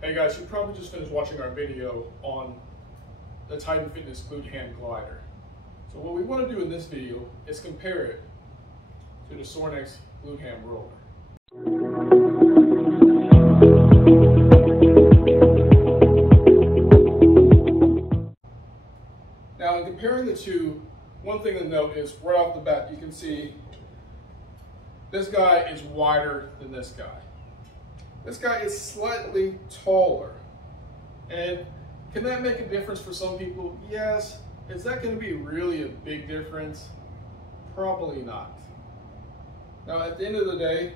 Hey guys, you probably just finished watching our video on the TitanFitness Glute-Ham glider. So what we want to do in this video is compare it to the Sorinex Glute-Ham roller. Now in comparing the two, one thing to note is right off the bat you can see this guy is wider than this guy. This guy is slightly taller. And can that make a difference for some people? Yes. Is that going to be really a big difference? Probably not. Now at the end of the day,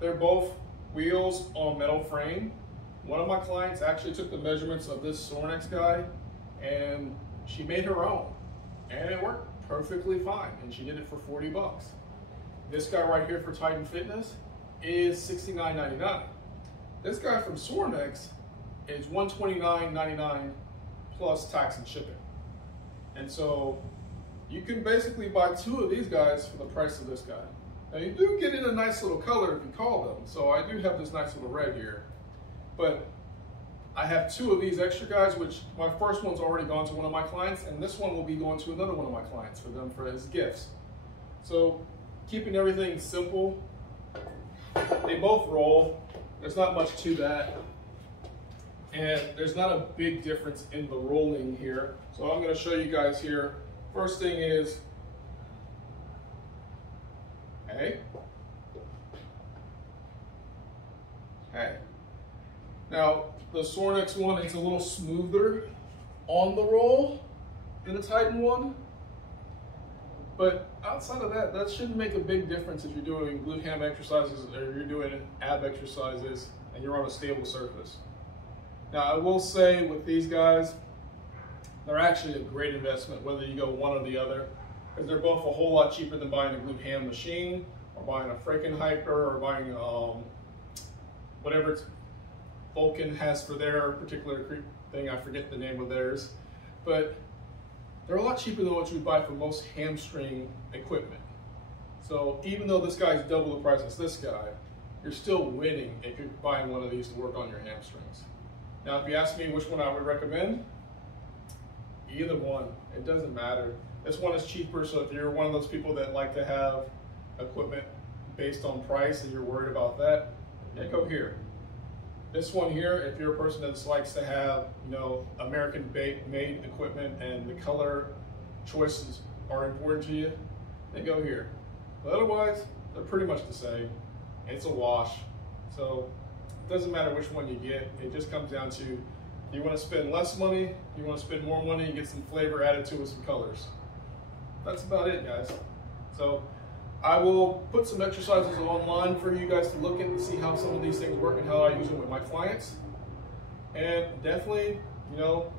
they're both wheels on metal frame. One of my clients actually took the measurements of this Sorinex guy and she made her own. And it worked perfectly fine. And she did it for 40 bucks. This guy right here for TitanFitness is $69.99. This guy from Sorinex is $129.99 plus tax and shipping. And so you can basically buy two of these guys for the price of this guy. Now you do get in a nice little color if you call them. So I do have this nice little red here, but I have two of these extra guys, which my first one's already gone to one of my clients, and this one will be going to another one of my clients for them for as gifts. So keeping everything simple, they both roll. There's not much to that. And there's not a big difference in the rolling here. So I'm going to show you guys here. First thing is, hey. Now, the Sorinex one is a little smoother on the roll than the Titan one. But outside of that, that shouldn't make a big difference if you're doing glute-ham exercises or you're doing ab exercises and you're on a stable surface. Now, I will say with these guys, they're actually a great investment, whether you go one or the other, because they're both a whole lot cheaper than buying a glute-ham machine or buying a Frankenhyper or buying whatever Vulcan has for their particular thing. I forget the name of theirs, but they're a lot cheaper than what you would buy for most hamstring equipment. So even though this guy's double the price as this guy, you're still winning if you're buying one of these to work on your hamstrings. Now, if you ask me which one I would recommend, either one, it doesn't matter. This one is cheaper, so if you're one of those people that like to have equipment based on price and you're worried about that, yeah, go here. This one here, if you're a person that likes to have, American-made equipment and the color choices are important to you, then go here. But otherwise, they're pretty much the same. It's a wash. So it doesn't matter which one you get. It just comes down to, you want to spend less money, you want to spend more money and get some flavor added to with some colors. That's about it, guys. So I will put some exercises online for you guys to look at and see how some of these things work and how I use them with my clients. And definitely, 4th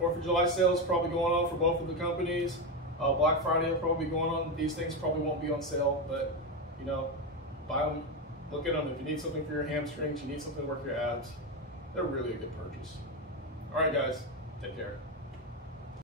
of July sales probably going on for both of the companies. Black Friday will probably be going on. These things probably won't be on sale, but buy them, look at them. If you need something for your hamstrings, you need something to work your abs, they're really a good purchase. All right, guys, take care.